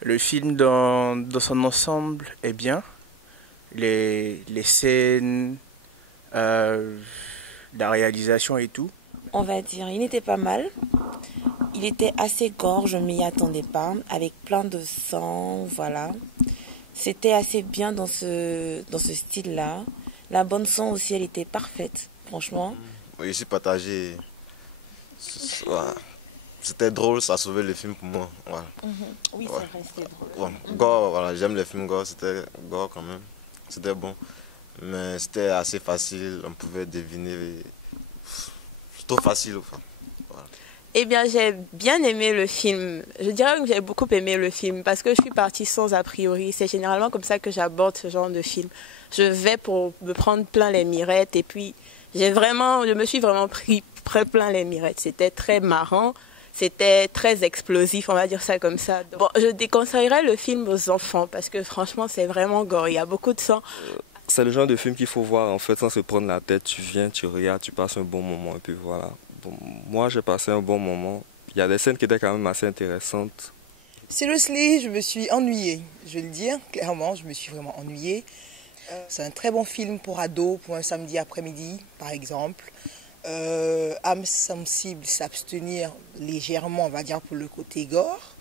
Le film dans son ensemble est bien. Les scènes, la réalisation et tout. On va dire, il n'était pas mal. Il était assez gore, je ne m'y attendais pas, avec plein de sang, voilà. C'était assez bien dans ce style-là. La bande son aussi, elle était parfaite, franchement. Oui, je suis partagé. Voilà. C'était drôle, ça a sauvé le film pour moi. Voilà. Oui, Ouais. c'est vrai, c'était drôle. Ouais. Gore, voilà, j'aime les films gore, c'était gore quand même. C'était bon. Mais c'était assez facile, on pouvait deviner. Trop facile. Enfin. Voilà. Eh bien, j'ai bien aimé le film. Je dirais que j'ai beaucoup aimé le film parce que je suis partie sans a priori. C'est généralement comme ça que j'aborde ce genre de film. Je vais pour me prendre plein les mirettes et puis je me suis vraiment pris plein les mirettes. C'était très marrant, c'était très explosif, on va dire ça comme ça. Bon, je déconseillerais le film aux enfants parce que franchement, c'est vraiment gore. Il y a beaucoup de sang. C'est le genre de film qu'il faut voir en fait sans se prendre la tête. Tu viens, tu regardes, tu passes un bon moment et puis voilà. Bon, moi j'ai passé un bon moment. Il y a des scènes qui étaient quand même assez intéressantes. Seriously, je me suis ennuyée, je vais le dire clairement, je me suis vraiment ennuyée. C'est un très bon film pour ados, pour un samedi après-midi par exemple. Âme sensible, s'abstenir légèrement, on va dire, pour le côté gore.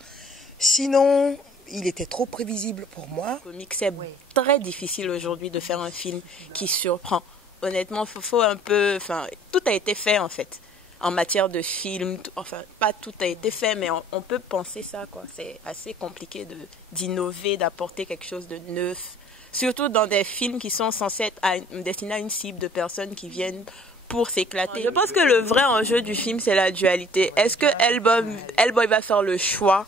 Sinon, il était trop prévisible pour moi. C'est très difficile aujourd'hui de faire un film qui surprend. Honnêtement, faut un peu... Enfin, tout a été fait en fait. En matière de film, enfin, pas tout a été fait, mais on peut penser ça, quoi. C'est assez compliqué d'innover, d'apporter quelque chose de neuf. Surtout dans des films qui sont censés être destinés à une cible de personnes qui viennent pour s'éclater. Je pense que le vrai enjeu du film, c'est la dualité. Est-ce que Hellboy va faire le choix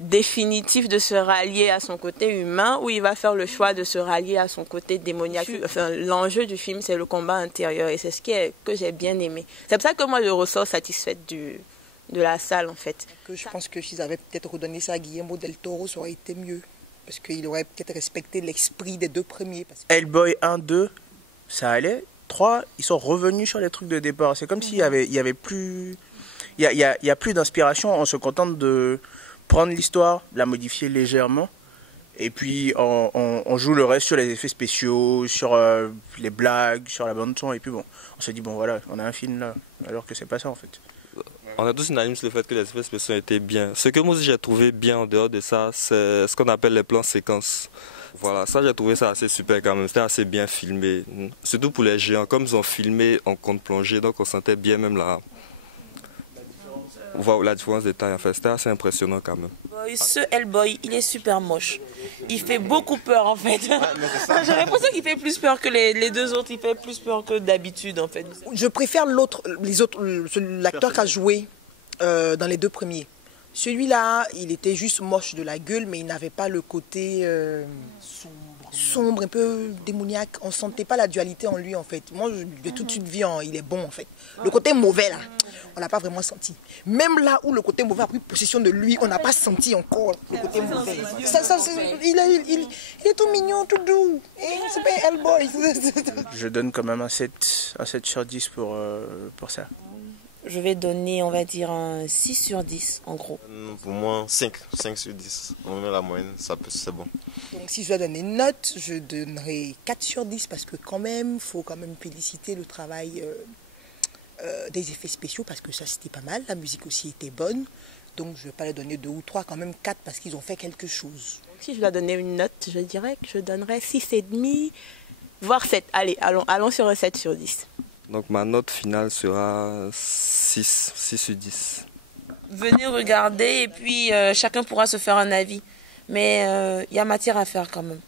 définitif de se rallier à son côté humain ou il va faire le choix de se rallier à son côté démoniaque? Enfin, l'enjeu du film, c'est le combat intérieur et c'est que j'ai bien aimé. C'est pour ça que moi, je ressors satisfaite de la salle, en fait. Je pense que s'ils avaient peut-être redonné ça à Guillermo del Toro, ça aurait été mieux. Parce qu'il aurait peut-être respecté l'esprit des deux premiers. Hellboy 1, 2, ça allait. 3, ils sont revenus sur les trucs de départ. C'est comme s'il y avait plus... Il y a plus d'inspiration. On se contente de prendre l'histoire, la modifier légèrement. Et puis on joue le reste sur les effets spéciaux, sur les blagues, sur la bande son. Et puis bon, on se dit, bon voilà, on a un film là. Alors que c'est pas ça en fait. On est tous unanimes sur le fait que les effets spéciaux étaient bien. Ce que moi aussi j'ai trouvé bien en dehors de ça, c'est ce qu'on appelle les plans séquences. Voilà, ça j'ai trouvé ça assez super quand même, c'était assez bien filmé. Surtout pour les géants, comme ils ont filmé en compte plongée, donc on sentait bien même la différence de taille en fait, c'était assez impressionnant quand même. Ce Hellboy, il est super moche. Il fait beaucoup peur en fait. J'ai l'impression qu'il fait plus peur que les deux autres, il fait plus peur que d'habitude en fait. Je préfère l'acteur qui a joué dans les deux premiers. Celui-là, il était juste moche de la gueule, mais il n'avait pas le côté sombre, un peu démoniaque. On ne sentait pas la dualité en lui, en fait. Moi, je l'ai tout de suite vu, il est bon, en fait. Le côté mauvais, là, on n'a pas vraiment senti. Même là où le côté mauvais a pris possession de lui, on n'a pas senti encore le côté mauvais. Il est tout mignon, tout doux. C'est pas un Hellboy. Je donne quand même un 7 sur 10 pour ça. Je vais donner, on va dire, un 6 sur 10, en gros. Pour moi, 5 sur 10. On met la moyenne, c'est bon. Donc si je dois donner une note, je donnerai 4 sur 10 parce que quand même, il faut quand même féliciter le travail des effets spéciaux parce que ça c'était pas mal. La musique aussi était bonne. Donc je ne vais pas leur donner 2 ou 3, quand même 4 parce qu'ils ont fait quelque chose. Donc, si je dois donner une note, je dirais que je donnerais 6,5, voire 7. Allez, allons sur un 7 sur 10. Donc ma note finale sera 6 sur 10. Venez regarder et puis chacun pourra se faire un avis. Mais il y a matière à faire quand même.